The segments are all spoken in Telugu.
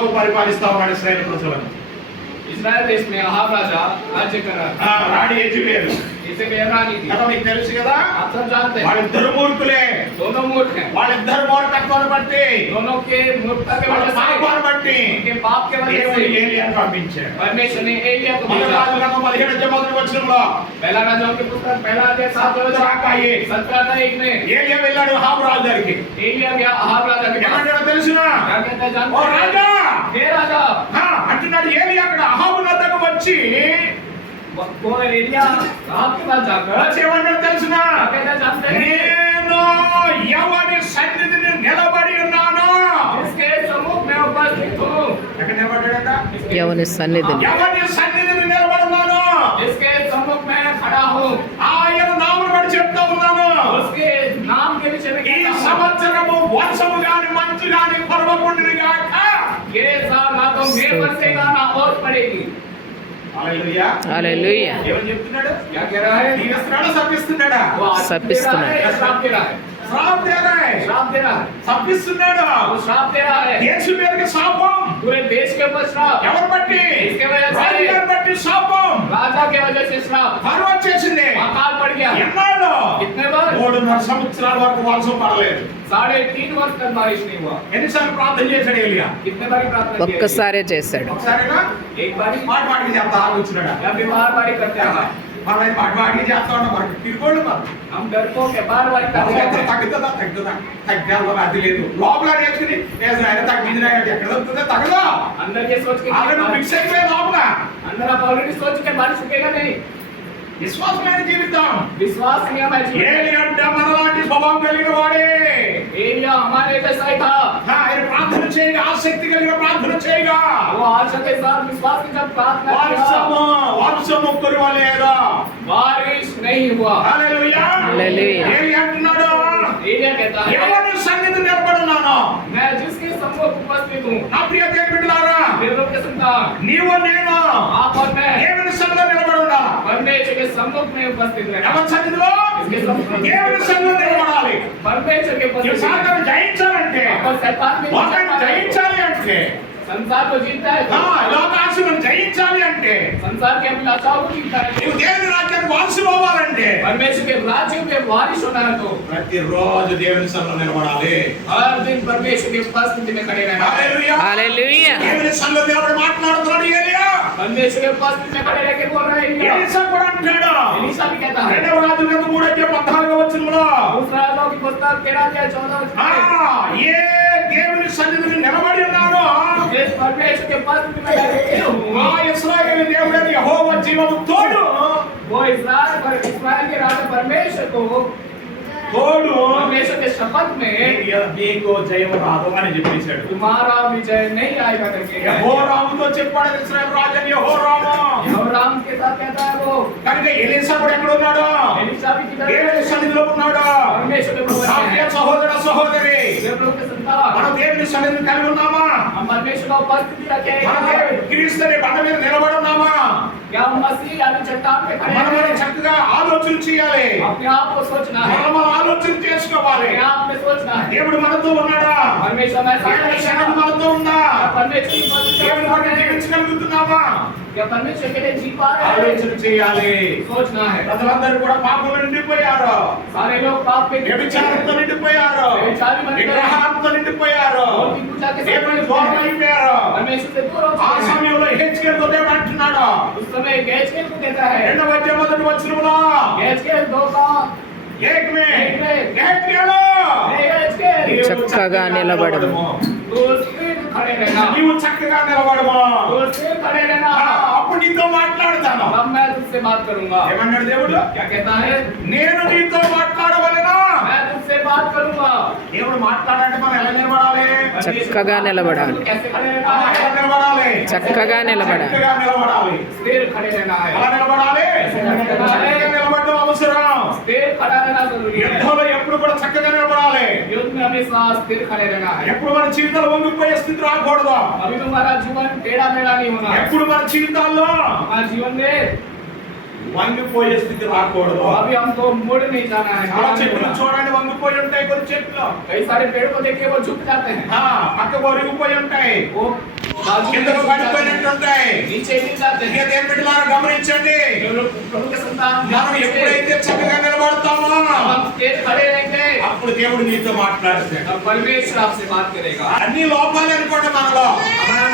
को ಪರಿಪಾಲಿಸ್ತಾವಣೆ ಸೇರಿಕೊಳ್ಳುತ್ತಲನು ఇజ్రాయెల్ దేశం అహాబ్ రాజా రాజ్యం కరారు రాణి యెజబెల్ యెజబెల్ రాణి కదా మీకు తెలుసు కదా అర్థం జాంతే వాళ్ళిద్దరు మూర్ఖులే దోనో మూర్ఖే వాళ్ళిద్దరు మూర్ఖత్వాన్ని బట్టి దోనో కే మూర్ఖత్వం వల్ల పాపాన్ని బట్టి ఇంకే పాప్ కే వల్ల దేవుడు ఏలియాను పంపించాడు పరమేశ్వరుని ఏలియాకు మొదటి రాజు 17 అధ్యాయం మొదటి వచనంలో పహలా రాజా ఒక పుస్తకం పహలా అధ్యాయం 7 వచనం ఆకాయి 17 అధ్యాయం 1 నే ఏలియా వెళ్ళాడు అహాబ్ రాజు దగ్గరికి ఏలియా అహాబ్ రాజు దగ్గరికి ఏమంటాడో తెలుసునా ఓ రాజా ఏ రాజా అంటున్నాడు ఏమి అక్కడ? అహాబు నద్దకు వచ్చి ఏమన్నాడు తెలుసునా? నేను ఎవరి సన్నిధిని నిలబడి ఉన్నానో? ఎక్కడ నిలబడ్డాడట? ఎవరి సన్నిధిని? ఎవరి సన్నిధిని నిలబడున్నానో ఆ శాపం पूरे देश के ऊपर श्राप ఎవరు బట్టి इसके वजह से- రాజుగారిని బట్టి శాపం राजा के वजह से श्राप కరువు వచ్చేసింది మూడున్నర సంవత్సరాల వరకు వారసం పడలేదు. సాడే తీన్ వర్క్ కర్మారేష్ నీవా ఎన్నిసార్లు ప్రార్థన చేశాడు ఏలియా? కితనే బారి ప్రార్థన ఒక్కసారే చేశాడు. ఒకసారేనా ఏక్ అందరికీ విశ్వాసమైన జీవితం विश्वास नहीं हमारे जीवन ఏలి में అంటే మనలాంటి స్వభావం కలిగిన వాడే एलिया हमारे जैसा ही था ఆ, ఆయన ప్రార్థన చేయగా ఆసక్తి కలిగిన ప్రార్థన చేయగా वो आशा के साथ विश्वास के साथ प्रार्थना వర్షము किया వర్షము కురవలేదా बारिश नहीं हुआ హల్లెలూయా హల్లెలూయా. ఏలి అంటున్నాడు एलिया कहता है ఎవరి సన్నిధి నిలబడున్నాను मैं जिसके सम्मुख उपस्थित हूँ నా ప్రియ దేవుడిలారా देवों के संतान నీవు నేను आप और मैं దేవుని సన్నిధిలో నిలబడి ఉండాలి परमेश्वर के सम्मुख में उपस्थित रहना ఎవరి సన్నిధిలో దేవుని సన్నిధిలో నిలబడాలి परमेश्वर के ఈ उपस्थित సాధన జయించాలంటే और शैतान भी ఒకరిని జయించాలి అంటే संसार को जीतता है ఆ, तो లోకాశను జయించాలి అంటే संसार के अभिलाषाओं को जीतता है నీవు దేవుని రాజ్యానికి వారసు అవ్వాలంటే परमेश्वर के राज्य में वारिश होना है तो ప్రతిరోజు దేవుని సన్నిధిలో నిలబడాలి हर दिन परमेश्वर की उपस्थिति में खड़े रहना है హల్లెలూయా. హల్లెలూయా దేవుని సన్నిధిలో నిలబడి మాట్లాడుతున్నాడు ఏలియా परमेश्वर के उपस्थिति में खड़े रह के बोल रहे हैं ఎలీసా కూడా అంటాడు एलिशा भी कहता है రెండవ రాజు గ్రంథం మూడు అధ్యాయం పద్నాలుగో వచనంలో दूसरा राजाओं की पुस्तक तेरह अध्याय चौदह ఆ, वचन ఏ దేవుని సన్నిధిని నిలబడి ఉన్నాడో में, जिस परमेश्वर के उपस्थिति में खड़े ఆ हूँ ఇస్రాయేల్ దేవుడని యెహోవా జీవము తోడు वो इस्राएल पर इस्राएल के राजा परमेश्वर को తోడు परमेश्वर के शपथ में నీకు జయము రాదు అని చెప్పేశాడు तुम्हारा विजय नहीं आएगा करके है। యెహోరాముతో చెప్పాడు ఇస్రాయేల్ రాజు అని యెహోరాము यहोराम के साथ कहता है वो కనుక ఎలీసా కూడా ఎక్కడ ఉన్నాడు एलिशा भी किधर దేవుని है? సన్నిధిలో ఉన్నాడు परमेश्वर के भवन నా में ప్రియ है సహోదర సహోదరి देवलोक के संतान మనం దేవుని సన్నిధిని కలిగి ఉన్నామా हम परमेश्वर का उपस्थिति रखे మన దేవుని క్రీస్తుని బండ మీద నిలబడి ఉన్నామా क्या हम मसीह यानी चट्टान पे खड़े మనం हैं చక్కగా ఆలోచన చేయాలి अपने आप को सोचना है మనం మన ఆలోచన చేసుకోవాలి अपने आप में सोचना है దేవుడు మనతో ఉన్నాడా परमेश्वर में దేవుని సన్నిధి మనతో ఉందా परमेश्वर की उपस्थिति దేవుని में మనం खड़े हैं। జీవించగలుగుతున్నామా क्या परमेश्वर के लिए जी पा रहे हैं ఆలోచన చేయాలి सोचना है ప్రజలందరూ కూడా పాపంలో నిండిపోయారు सारे लोग पाप में వ్యభిచారంతో నిండిపోయారు దూరం అయిపోయారు परमेश्वर से दूर हो ఆ चुके हैं। సమయంలో హెచ్కేలతో దేవుడు అంటున్నాడు उस समय गैस के को कहता है రెండవ అధ్యాయం మొదటి వచనములో गैस के दो का ఏకమే एक में హెచ్కేలు नहीं गैस के నీవు చక్కగా నిలబడము. तो स्थिर खड़े रहना నీవు చక్కగా నిలబడము तो स्थिर खड़े रहना ఆ, అప్పుడు నీతో మాట్లాడతాను तब मैं तुझसे बात करूंगा ఏమన్నాడు దేవుడు क्या कहता है నేను నీతో మాట్లాడవలెనా చక్కగా నిలబడాలి. చక్కగా నిలబడాలి. ఎప్పుడు రాకూడదు. మన జీవితాల్లో జీవన్ వంగిపోయే స్థితి రాకూడదు अभी हमको मुड़ नहीं जाना है చాలా टेढ़ा नहीं చెట్లు होना। చూడండి వంగిపోయి ఉంటాయి కొన్ని చెట్లు कई सारे पेड़ को देखिए वो झुक जाते हैं ఆ, పక్క ఒరిగిపోయి ఉంటాయి वो बाजू కిందకు में పడిపోయినట్టు ఉంటాయి नीचे गिर जाते ఇక हैं దేని బిడ్డలారా గమనించండి जो लोग प्रभु के संतान మనం ఎప్పుడైతే చక్కగా నిలబడతామో हम तेज खड़े रहेंगे అప్పుడు దేవుడు నీతో మాట్లాడతాడు और परमेश्वर आपसे बात करेगा అన్ని లోపాలు అనుకోండి మనలో हमारे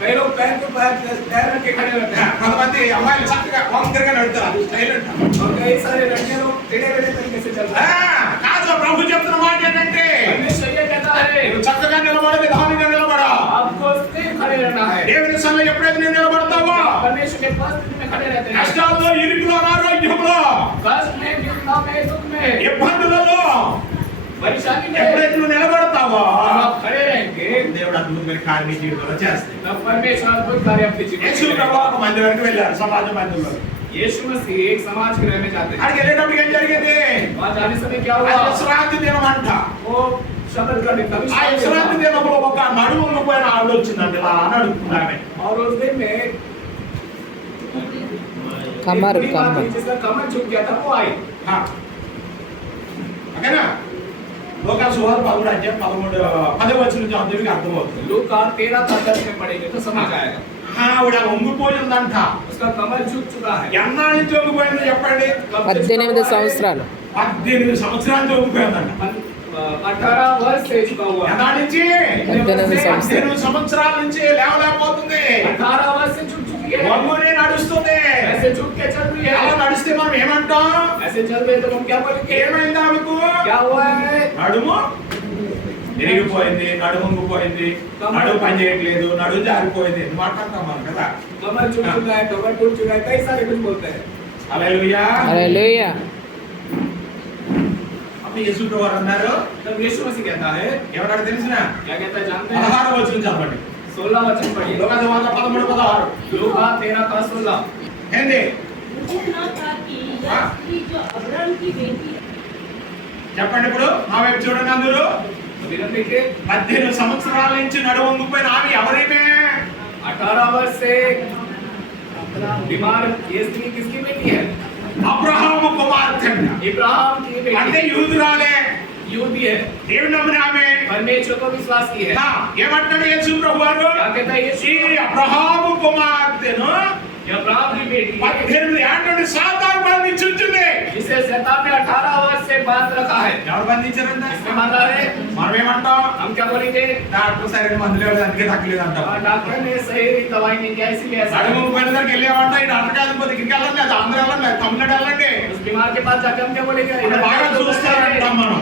నేను ప్యాంటు ప్యాంట్ కొంతమంది అమ్మాయిలు చక్కగా వామ్ తిరగా నడుతారు స్టైల్ ఓకే ఈసారి రెండు కాదు ప్రభు చెప్తున్న మాట ఏంటంటే చక్కగా నిలబడదు దానిగా నిలబడ దేవుని సమయం ఎప్పుడైతే నేను నిలబడతావో కష్టాల్లో ఇరుకులో అనారోగ్యంలో ఇబ్బందులలో ఎప్పుడైతే నువ్వు నిలబడతావో जब आप खड़े रहेंगे దేవుడు అద్భుతమైన కార్యం నీ జీవితంలో చేస్తాడు तब परमेश्वर अद्भुत कार्य अपने जीवन యేసు में ప్రభు करेगा। ఒక మందిరానికి వెళ్ళారు సమాజ మందిరంలో यीशु मसीह एक समाज के रहने जाते हैं అక్కడికి వెళ్ళేటప్పుడు ఏం జరిగింది वहाँ जाने समय क्या అది हुआ విశ్రాంతి దినం అంట वो शब्द का दिन था ఆ విశ్రాంతి विश्राम దినంలో ఒక నడుము పోయిన ఆవిడ వచ్చిందండి ఇలా అని అడుగుతుంది ఆమె और उस दिन में కమర్ एक बुरी बात కమర్ हुई, जिसका कमर झुक गया था वो आई ఆ. ఓకేనా లోక సువార్ పదమూడు అధ్యాయం పదమూడు వచ్చిన జాందేవికి అర్థమవుతుంది. లూకా తేరా తగ్గట్టు పడేది ఆవిడ వంగిపోయిందంట. ఎన్నాళ్ళు చెప్పండి. పద్దెనిమిది సంవత్సరాలు. పద్దెనిమిది సంవత్సరాలు తొంగిపోయిందంట సంవత్సరాల. నుంచి లేవలేకపోతుంది. అఠారా వర్షం से झुक चुकी है వంగుని నడుస్తుంది ऐसे झुक के चल रही అలా है నడిస్తే మనం ఏమంటాం ऐसे चल रहे तो हम क्या बोलेंगे ఏమైంది ఆమెకు क्या हुआ है నడుము విరిగిపోయింది నడుము వంగిపోయింది నడుము పని చేయట్లేదు నడుము జారిపోయింది ఎందుకు మాట్లాడతాం మనం కదా कमर झुक चुका है कमर टूट चुका है कई सारे कुछ बोलते हैं అలెలుయా హల్లెలూయా అప్పుడు యేసు వారు అన్నారు तब यीशु मसीह कहता है ఎవరన్నా తెలిసిన क्या कहता है जानते हैं పదహారు వచ్చిన చదవండి सोलह वचन पढ़िए లోకాల వాత పదమూడు పదహారు लूका तेरह का सोलह ఏంది मुझे न था कि यह हाँ? स्त्री जो अब्राहम की बेटी है చెప్పండి ఇప్పుడు మా వైపు చూడండి అందరూ अभी हम देखिए పద్దెనిమిది సంవత్సరాల నుంచి నడుము వంగిపోయిన ఆమె ఎవరైతే अठारह वर्ष से बीमार ये स्त्री किसकी बेटी है అబ్రహాము కుమార్తె అంట. इब्राहिम की అంటే बेटी యూదురాలే यूदी है దేవుని నమ్మిన ఆమె परमेश्वर को विश्वास की है ఆ, ఏమంటాడు యేసు ప్రభు వారు क्या कहता है ఈ यीशु అబ్రహాము కుమార్తెను ये अब्राहम की बेटी है పద్దెనిమిది ఏళ్ళ నుండి సాతాను బంధించుంటుంది जिसे शैतान ने अठारह वर्ष से बांध रखा है ఎవరు బంధించారంట इसमें बांधा है మనం ఏమంటాం हम क्या बोलेंगे డాక్టర్ సరైన మందులు లేదు అందుకే తగ్గలేదు అంటాం हाँ, डॉक्टर ने सही दवाई नहीं दिया इसीलिए ऐसा నడుము है। పోయిన దగ్గరికి వెళ్ళామంట ఈ డాక్టర్ కాదు పోతే ఇక్కడికి వెళ్ళండి అది ఆంధ్ర వెళ్ళండి అది తమిళనాడు వెళ్ళండి उस बीमार के पास जाकर हम क्या बोलेंगे ఇక్కడ బాగా చూస్తారంటాం మనం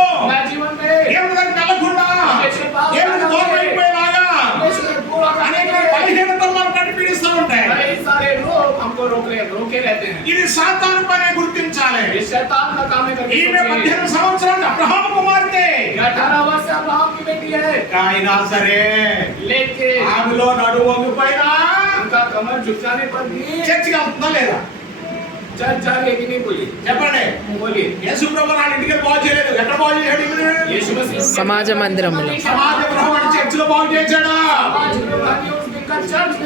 ఇది సాతాను పనే గుర్తించాలి ये शैतान का काम है करके ఈమె सोचिए। పద్దెనిమిది సంవత్సరాలు అబ్రహాము కుమార్తె ये अठारह वर्ष से अब्राहम की बेटी है అయినా సరే लेकिन ఆమెలో నడుము వంగిపోయినా उनका कमर झुक जाने पर भी చర్చికి వెళ్తుందా లేదా चर्च जाके कि नहीं बोली చెప్పండి बोलिए యేసు ప్రభు నాడు ఇంటికి వెళ్ళి బాగు చేయలేదు ఎక్కడ బాగు చేశాడు ఈమెను? यीशु मसीह సమాజ మందిరములో. సమాజ గృహం అంటే చర్చిలో బాగు చేశాడా समाज में भागी उस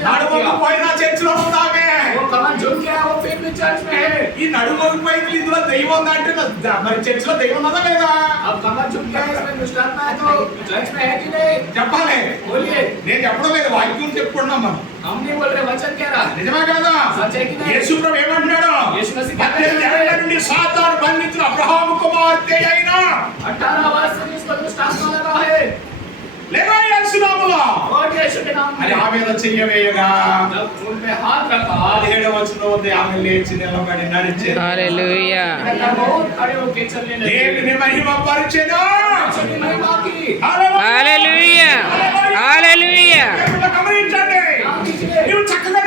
నడుముకు పైన చర్చిలో ఉందామే ఈ నడుముకు పైకి ఇందులో దైవం ఉందా అంటే మరి చర్చిలో దైవం ఉందా లేదా? చెప్పాలి. నేను చెప్పడం లేదు వాక్యం చెప్పుకున్నాం మనం हमने बोल रहे वचन कह रहा है నిజమే కదా? సత్యం కదా యేసు ప్రభు ఏమంటున్నాడు? యేసు మసీహ్ నుండి సాతాను బంధించిన అబ్రహాము కుమార్తె అయిన అని ఆమె చెయ్యవేయగా? పదిహేడవ వచ్చిన ఆమె లేచి నిలబడి నడిచేది. చక్కగా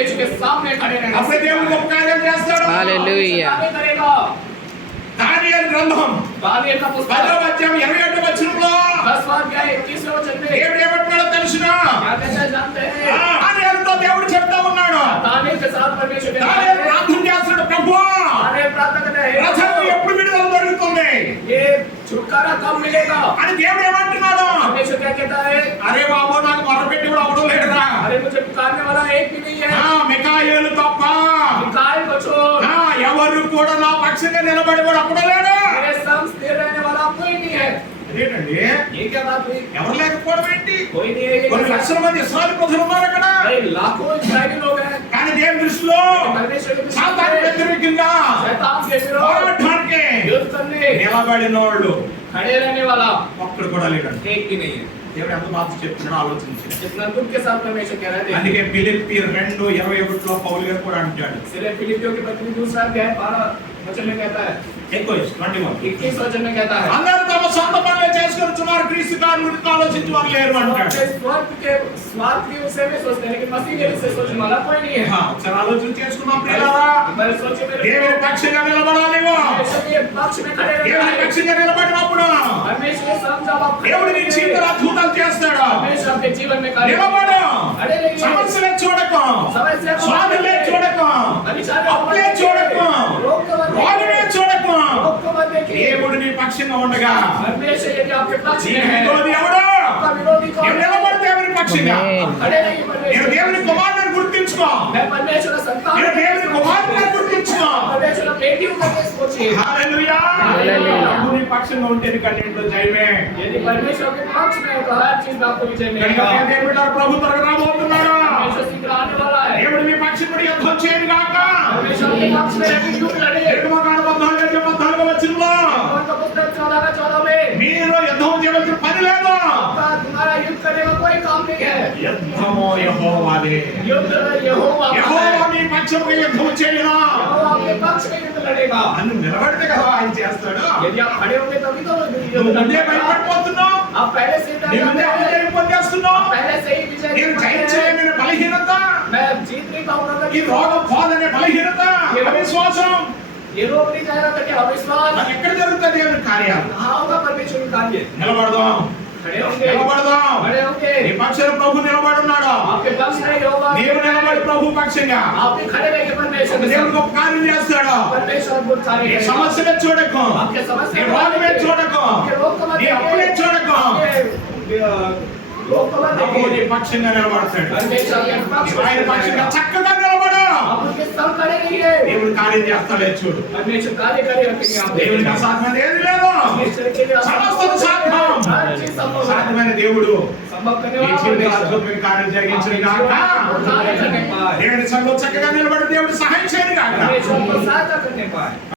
నేర్చుకోవాలి परमेश्वर के सामने खड़े रहना అప్పుడే దేవుడు గొప్ప కార్యం చేస్తాడు హల్లెలూయా आगे करेगा దానియేలు గ్రంథం दानियल का पुस्तक పదో అధ్యాయం ఇరవై ఒకటి వచనంలో दसवां अध्याय इक्कीसवें वचन में దేవుడు ఏమంటున్నాడో తెలుసునా क्या कहते हैं जानते ఆ, हैं దానియేలుతో దేవుడు చెప్తా ఉన్నాడు दानियल के साथ परमेश्वर कहता దానియేలు है ప్రార్థన చేస్తున్నాడు ప్రభు दानियल प्रार्थना करता है ప్రజలకు ఎప్పుడు విడుదల దొరుకుతుంది ये छुटकारा कब मिलेगा అని దేవుడు ఏమంటున్నాడు परमेश्वर क्या कहता है అరే బాబు నాకు अरे मुझे पुकारने वाला एक भी नहीं ఆ, है మికాయేలు తప్ప मिकाएल को छोड़ ఆ, ఎవరు కూడా నా పక్షంగా నిలబడి కూడా అప్పుడు లేడు मेरे संग स्थिर रहने वाला कोई नहीं है అదేంటండి ये क्या बात हुई ఎవరు లేకపోవడం ఏంటి कोई नहीं है ये కొన్ని कैसा? లక్షల మంది ఇస్రాయల్ ప్రజలు ఉన్నారు అక్కడ अरे लाखों इस्राएली लोग हैं కానీ దేవుని దృష్టిలో परमेश्वर के సాతాను दृष्टि में వ్యతిరేకంగా शैतान के विरोध పోరాటానికి युद्ध करने నిలబడిన వాళ్ళు खड़े रहने वाला ఒక్కడు కూడా లేడండి एक भी नहीं है దేవుడు ఎంత బాధ చెప్తున్నాడో ఆలోచించి इतना दुख के साथ परमेश्वर कह रहे थे అందుకే ఫిలిప్పి రెండు ఇరవై ఒకటిలో పౌలు గారు కూడా అంటాడు सिर्फ फिलिपियों के पत्री दूसरा अध्याय बारह वचन में कहता है ఎక్కువ ట్వంటీ వన్ इक्कीस वचन में कहता है అందరూ తమ సొంత పనులే చేసుకొచ్చున్నారు క్రీస్తు గారి గురించి ఆలోచించి వారు లేరు అంటాడు अपने स्वार्थ के स्वार्थ की विषय में सोचते हैं लेकिन मसीह के विषय सोचने वाला कोई नहीं है ఆ, ఒకసారి ఆలోచన చేసుకున్నాం ప్రియులారా मैं सोचे मेरे దేవుని పక్షంగా నిలబడాలి ఇగో. परमेश्वर के पक्ष में खड़े रहना దేవుని है పక్షంగా నిలబడినప్పుడు परमेश्वर के साथ जब आप खड़े దేవుడి నీ रहेंगे, జీవితంలో అద్భుతాలు చేస్తాడు परमेश्वर आपके जीवन में कार्य నిలబడు खड़े रहिए సమస్యలే చూడకు समस्या को స్వాదులే చూడకు अभिशाप को అప్పులే मत చూడకు देखिए, रोग को मत రోగులే देखिए, చూడకు నిత్యము దేవుడు నీ పక్షంగా ఉండగా నిలబడితే ఎవరి పక్షంగా? నేను దేవుని కుమారుడు గుర్తించుకో. నేను దేవుని కుమారుడు గుర్తించుకో. హల్లెలూయా. నీ పక్షంగా ఉంటే ఎందుకంటే ఇంట్లో జయమే? ప్రభు త్వరగా రాబోతున్నాడు? దేవుడు మీ పక్షం కూడా యుద్ధం చేయను యుద్ధము యెహోవాదే युद्ध यहोवा का యెహోవా है మీ పక్షముగా యుద్ధం చేయను यहोवा आपके पक्ष में युद्ध लड़ेगा నన్ను నిలబడితే కదా ఆయన చేస్తాడు यदि आप खड़े होंगे तभी तो నువ్వు युद्ध ముందే लड़ेगा భయపడిపోతున్నావు आप पहले से डर నీ ముందే जाते हैं విజయం పొందేస్తున్నావు पहले से ही विजय నేను जीत पाते हैं। జయించలేని బలహీనత मैं जीत नहीं पाऊंगा ఈ రోగం పోదనే బలహీనత అవిశ్వాసం ये रोग नहीं जाएगा करके अविश्वास నాకు ఎక్కడ జరుగుతుంది దేవుని కార్యాలు कहाँ होगा परमेश्वर का कार्य నిలబడదాం खड़े होंगे నిలబడదాం నీ పక్షాన ప్రభు నిలబడున్నాడు నీవు నిలబడి ప్రభు పక్షంగా దేవుడు గొప్ప కార్యం చేస్తాడు నీ సమస్యలే చూడకు నీ రోగమే చూడకు నీ అప్పులే చూడకు పక్షంగా నిలబడతాడు ఆయన పక్షంగా చక్కగా నిలబడు దేవుడు కార్యం చేస్తాడే చూడు దేవుడికి అసాధ్యం ఏది లేదు సమస్తం సాధ్యం సాధ్యమైన దేవుడు కార్యం జరిగించడు కాక దేవుడి సంఘం చక్కగా నిలబడి దేవుడు సహాయం చేయడు కాక